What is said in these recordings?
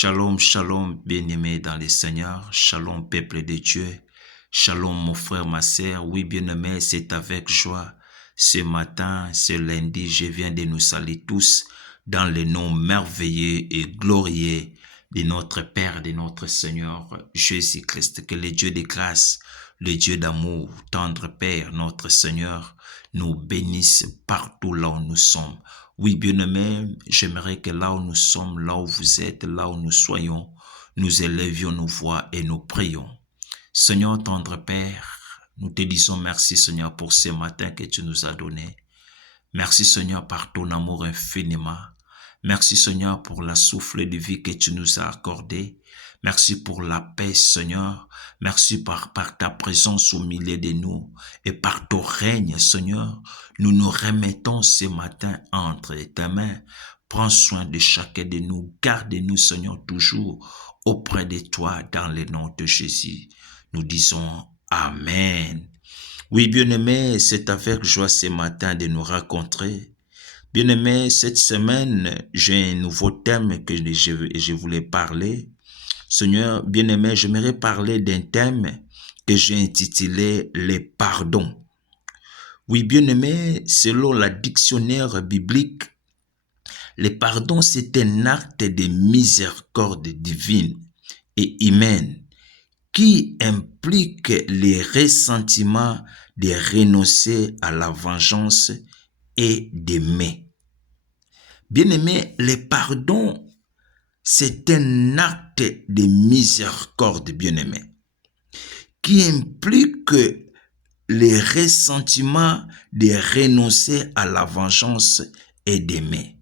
Shalom, shalom, bien-aimés dans le Seigneur. Shalom, peuple de Dieu. Shalom, mon frère, ma sœur. Oui, bien-aimés, c'est avec joie. Ce matin, ce lundi, je viens de nous saluer tous dans le nom merveilleux et glorieux de notre Père, de notre Seigneur Jésus-Christ. Que le Dieu de grâce, le Dieu d'amour, tendre Père, notre Seigneur, nous bénisse partout là où nous sommes. Oui, bien-aimés, j'aimerais que là où nous sommes, là où vous êtes, là où nous soyons, nous élevions nos voix et nous prions. Seigneur, tendre Père, nous te disons merci, Seigneur, pour ce matin que tu nous as donné. Merci, Seigneur, par ton amour infiniment. Merci, Seigneur, pour la souffle de vie que tu nous as accordé. Merci pour la paix, Seigneur. Merci par ta présence au milieu de nous et par ton règne, Seigneur. Nous nous remettons ce matin entre tes mains. Prends soin de chacun de nous. Garde-nous, Seigneur, toujours auprès de toi dans le nom de Jésus. Nous disons Amen. Oui, bien-aimés, c'est avec joie ce matin de nous rencontrer. Bien-aimés, cette semaine, j'ai un nouveau thème que je voulais parler. Seigneur, bien-aimé, j'aimerais parler d'un thème que j'ai intitulé « Les pardons ». Oui, bien-aimé, selon la dictionnaire biblique, les pardons, c'est un acte de miséricorde divine et humaine qui implique les ressentiments de renoncer à la vengeance et d'aimer. Bien-aimé, les pardons, c'est un acte de miséricorde, bien-aimé, qui implique les ressentiments de renoncer à la vengeance et d'aimer.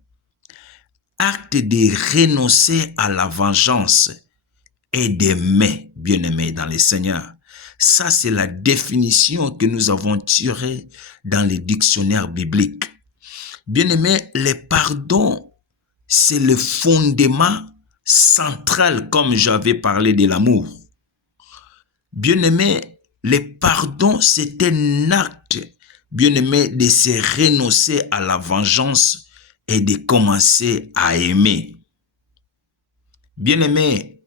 Acte de renoncer à la vengeance et d'aimer, bien-aimé dans le Seigneur. Ça, c'est la définition que nous avons tirée dans les dictionnaires bibliques. Bien-aimé, les pardons, c'est le fondement central, comme j'avais parlé de l'amour. Bien-aimé, les pardons, c'est un acte, bien-aimé, de se renoncer à la vengeance et de commencer à aimer. Bien-aimé,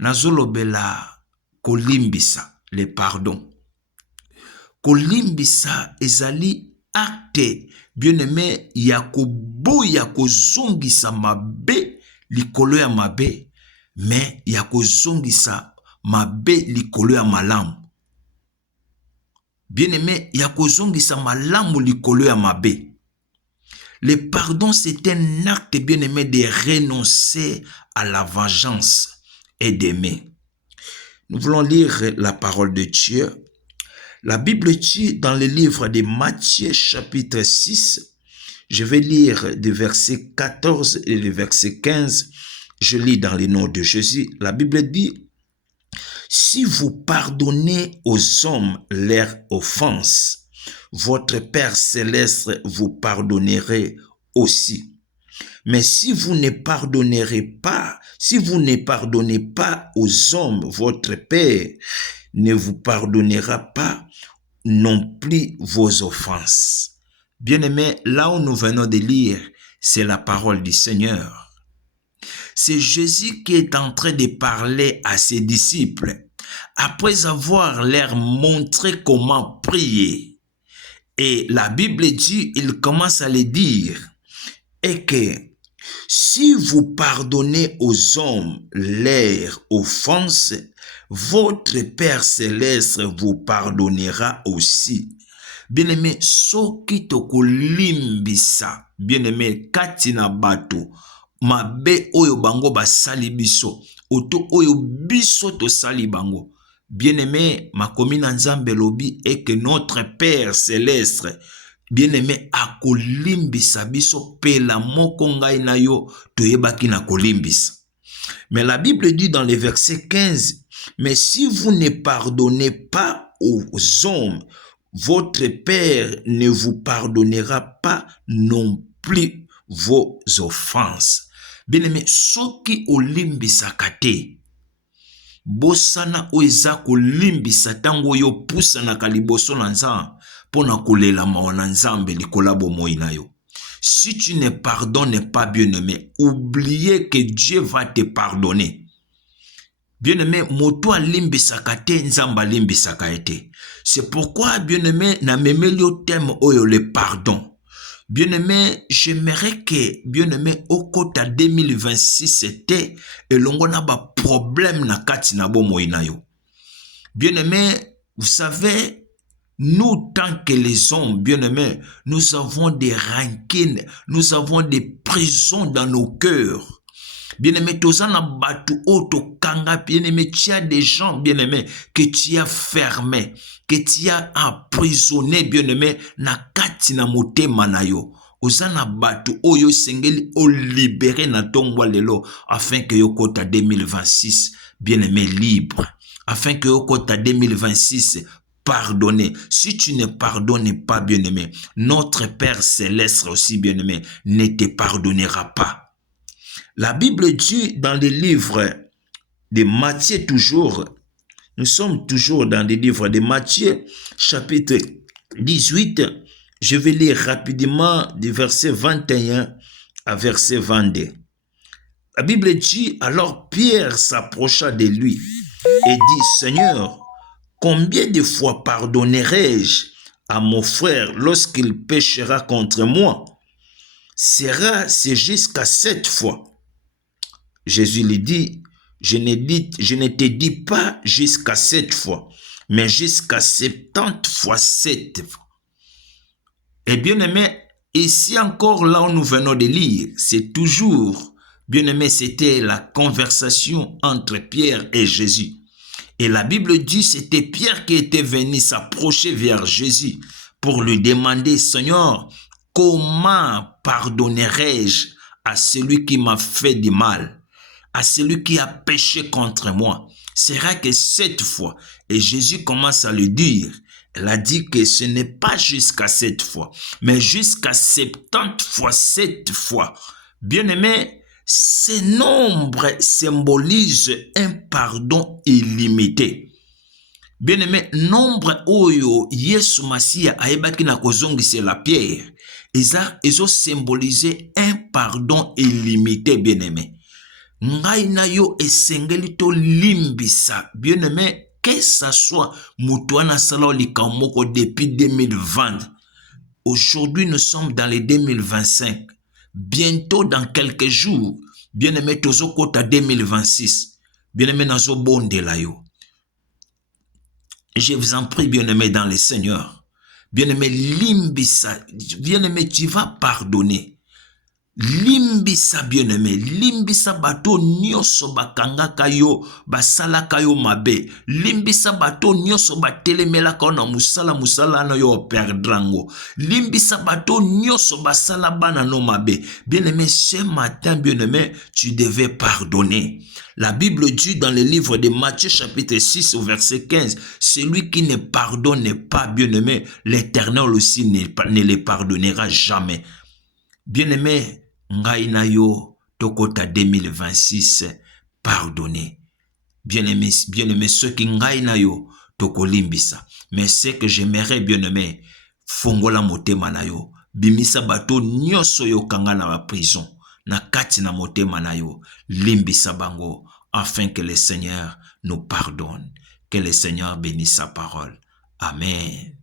nazolobela kolimbisa, les pardons. Kolimbisa ezali acte, bien-aimé, ya kozongisa mabe likolo ya mabe, mais ya kozongisa mabe likolo ya malamu. Bien-aimé, ya kozongisa malamu likolo ya mabe. Le pardon, c'est un acte, bien-aimé, de renoncer à la vengeance et d'aimer. Nous voulons lire la parole de Dieu. La Bible dit dans le livre de Matthieu chapitre 6, je vais lire du verset 14 et le verset 15, je lis dans le nom de Jésus. La Bible dit, « Si vous pardonnez aux hommes leurs offenses, votre Père céleste vous pardonnerait aussi. Mais si vous ne pardonnez pas aux hommes, votre Père ne vous pardonnera pas non plus vos offenses. » Bien-aimés, là où nous venons de lire, c'est la parole du Seigneur. C'est Jésus qui est en train de parler à ses disciples après avoir leur montré comment prier. Et la Bible dit, il commence à le dire, et que si vous pardonnez aux hommes leurs offenses, votre Père céleste vous pardonnera aussi. Bien-aimé, soki tokolimbisa, bien-aimé, katina bato, mabe oyo bango basali biso, oto oyo biso to sali bango. Bien-aimé, makomi na nzambe lobi et que notre Père céleste, bien-aimé, akolimbisa biso pela moko ngai na yo toyebaki na kolimbisa. Mais la Bible dit dans le verset 15, « Mais si vous ne pardonnez pas aux hommes, votre Père ne vous pardonnera pas non plus vos offenses. » Bien-aimé, soki olimbisa kate, bosana oeza kolimbisa tango yo pusa na kaliboso na nzambe pona kolela mawana nzambe likola bomoi na yo. Si tu ne pardonnes pas, bien-aimé, oubliez que Dieu va te pardonner. Bien-aimé, moto alimbisaka te, nzamba alimbisaka ete. C'est pourquoi, bien-aimé, na memeli au thème oyo le pardon. Bien-aimé, j'aimerais que, bien-aimé, au kota 2026 c'était elongo na ba problème na kati na bomoi na yo. Bien-aimé, vous savez, nous, tant que les hommes, bien-aimés, nous avons des rancines, nous avons des prisons dans nos cœurs. Bien-aimé, tozana batu oto kanga, bien-aimé, tu as des gens, bien-aimé, que tu as fermés, que tu as emprisonné, bien-aimé, na kati na motema na yo. Ozana batu oyo sengeli o libéré na tongwa lelo, afin que yo kota 2026, bien-aimé, libre. Afin que yo kota 2026, pardonner. Si tu ne pardonnes pas, bien-aimé, notre Père Céleste aussi, bien-aimé, ne te pardonnera pas. La Bible dit dans les livres de Matthieu toujours, nous sommes toujours dans les livres de Matthieu, chapitre 18, je vais lire rapidement du verset 21 à verset 22. La Bible dit, alors Pierre s'approcha de lui et dit, Seigneur, combien de fois pardonnerai-je à mon frère lorsqu'il péchera contre moi? Sera-ce jusqu'à 7 fois? Jésus lui dit, je ne te dis pas jusqu'à 7 fois, mais jusqu'à 70 fois 7 fois. Et bien aimé, ici encore là où nous venons de lire, c'est toujours, bien aimé, c'était la conversation entre Pierre et Jésus. Et la Bible dit, c'était Pierre qui était venu s'approcher vers Jésus pour lui demander, Seigneur, comment pardonnerai-je à celui qui m'a fait du mal, à celui qui a péché contre moi? Sera que 7 fois. Et Jésus commence à lui dire, elle a dit que ce n'est pas jusqu'à 7 fois, mais jusqu'à 70 fois 7 fois. Bien aimé, ce nombre symbolise un pardon illimité. Bien aimé, nombre oyo Yesu Masia aebaki na kozongisa la pierre, ezo symboliser un pardon illimité, bien aimé. Ngai na yo esengeli to limbisa, bien aimé, que ça soit Moutouana Salo Likamoko depuis 2020. Aujourd'hui, nous sommes dans les 2025. Bientôt, dans quelques jours, bien aimé, tozo kota 2026. Bien aimé, nazo bonde la yo. Je vous en prie, bien aimé, dans le Seigneur. Bien aimé, limbisa. Bien aimé, tu vas pardonner. Limbisa, bien aimé, limbisa bato nyoso bakangaka yo, basalaka yo mabe, limbisa bato nyoso batelemelaka na musala na yo perdrango, limbisa bato nyoso basala bana no mabe. Bien aimé, ce matin, bien aimé, tu devais pardonner. La Bible dit dans le livre de Matthieu chapitre 6 au verset 15, celui qui ne pardonne pas, bien aimé, l'Éternel aussi ne les pardonnera jamais. Bien aimé, ngai na yo tokota 2026 pardonner. Bien aimé, ceux qui ngai na yo tokolimbisa. Mais c'est que j'aimerais, bien aimé, fongola motema na yo, bimisa bato nyoso yo kanga na ba prison, na kati na motema na yo, limbisa bango, afin que le Seigneur nous pardonne. Que le Seigneur bénisse sa parole. Amen.